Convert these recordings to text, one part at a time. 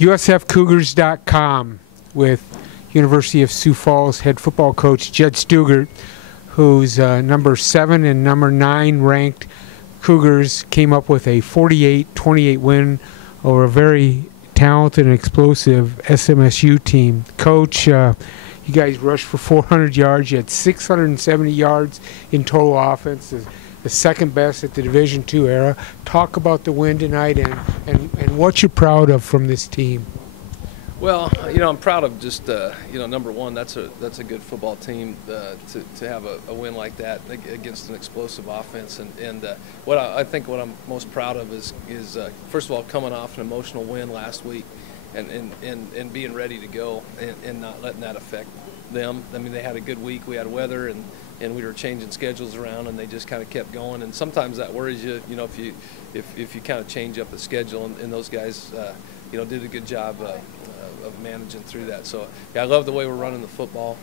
USFCougars.com with University of Sioux Falls head football coach Jed Stugart, whose number 7 and number 9 ranked Cougars came up with a 48-28 win over a very talented and explosive SMSU team. Coach, you guys rushed for 400 yards. You had 670 yards in total offense, the second best at the Division II era. Talk about the win tonight and what you're proud of from this team. Well, I'm proud of just, number one, that's a good football team to have a win like that against an explosive offense. And what I think what I'm most proud of is first of all, coming off an emotional win last week and being ready to go and not letting that affect them. I mean, they had a good week. We had weather and we were changing schedules around, and they just kind of kept going. And sometimes that worries you, if you kind of change up the schedule. And those guys, did a good job of managing through that. So yeah, I love the way we're running the football.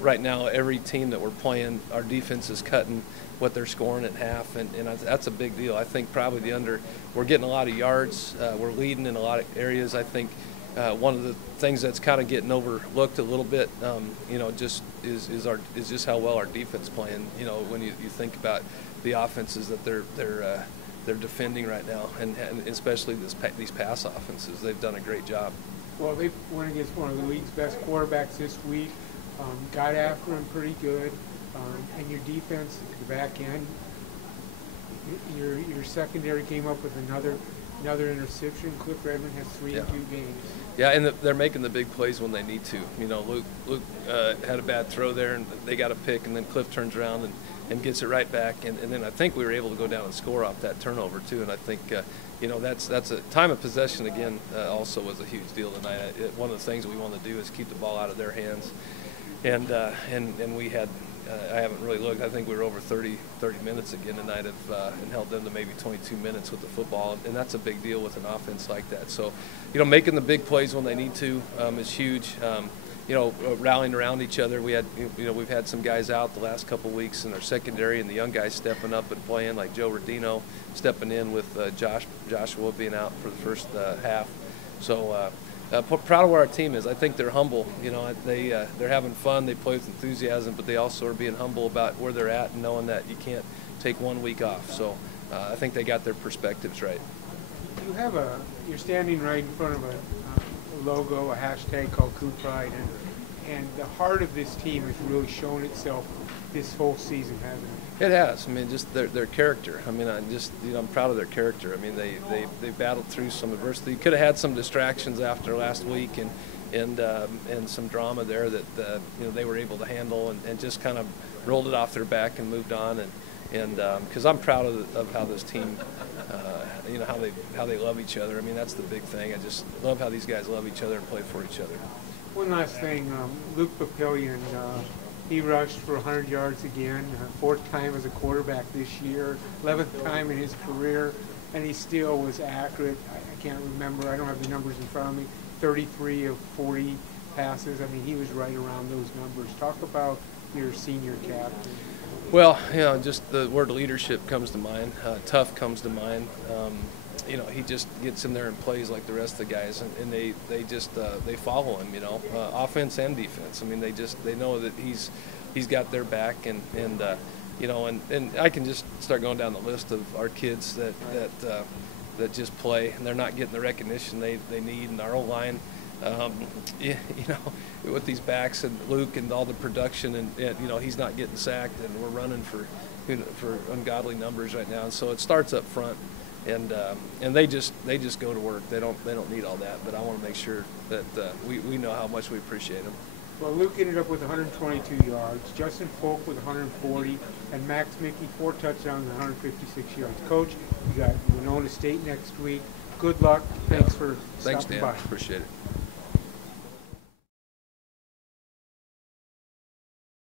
Right now every team that we're playing, our defense is cutting what they're scoring at half, and that's a big deal. I think probably we're getting a lot of yards. We're leading in a lot of areas. I think one of the things that's kind of getting overlooked a little bit, just is just how well our defense playing. When you think about the offenses that they're defending right now, and especially these pass offenses, they've done a great job. Well, they went against one of the league's best quarterbacks this week, got after him pretty good, and your defense at the back end, your secondary came up with another interception. Cliff Redmond has 3 in 2 games. Yeah, and they're making the big plays when they need to. Luke had a bad throw there, and they got a pick, and then Cliff turns around and gets it right back, and then I think we were able to go down and score off that turnover too. And I think that's a time of possession again. Also was a huge deal tonight. One of the things we want to do is keep the ball out of their hands, and we had. I haven't really looked. I think we were over 30 minutes again tonight and held them to maybe 22 minutes with the football, and that's a big deal with an offense like that. So, making the big plays when they need to is huge. Rallying around each other. We've had some guys out the last couple of weeks in our secondary, and the young guys stepping up and playing, like Joe Rodino stepping in with Joshua being out for the first half. So proud of where our team is. I think they're humble. They're having fun. They play with enthusiasm, but they also are being humble about where they're at and knowing that you can't take 1 week off. So I think they got their perspectives right. You're standing right in front of a logo, a hashtag called Coup Pride, and the heart of this team has really shown itself this whole season, hasn't it? It has. I mean, just their character. I mean, I'm proud of their character. I mean, they battled through some adversity. Could have had some distractions after last week and some drama there that they were able to handle and just kind of rolled it off their back and moved on. And because I'm proud of how this team, how they love each other. I mean, that's the big thing. I just love how these guys love each other and play for each other. One last thing, Luke Papillion, he rushed for 100 yards again, 4th time as a quarterback this year, 11th time in his career, and he still was accurate. I can't remember, I don't have the numbers in front of me, 33 of 40 passes. I mean, he was right around those numbers. Talk about your senior captain. Well, just the word leadership comes to mind. Tough comes to mind. He just gets in there and plays like the rest of the guys, and they follow him. Offense and defense. I mean, they know that he's got their back, and I can just start going down the list of our kids that just play, and they're not getting the recognition they need. And our O-line, with these backs and Luke and all the production, and he's not getting sacked, and we're running for ungodly numbers right now. And so it starts up front, and they just go to work. They don't need all that, but I want to make sure that we know how much we appreciate them. Well, Luke ended up with 122 yards, Justin Folk with 140, and Max Mickey 4 touchdowns and 156 yards. Coach, you got Winona State next week. Good luck. Thanks for stopping by. Appreciate it.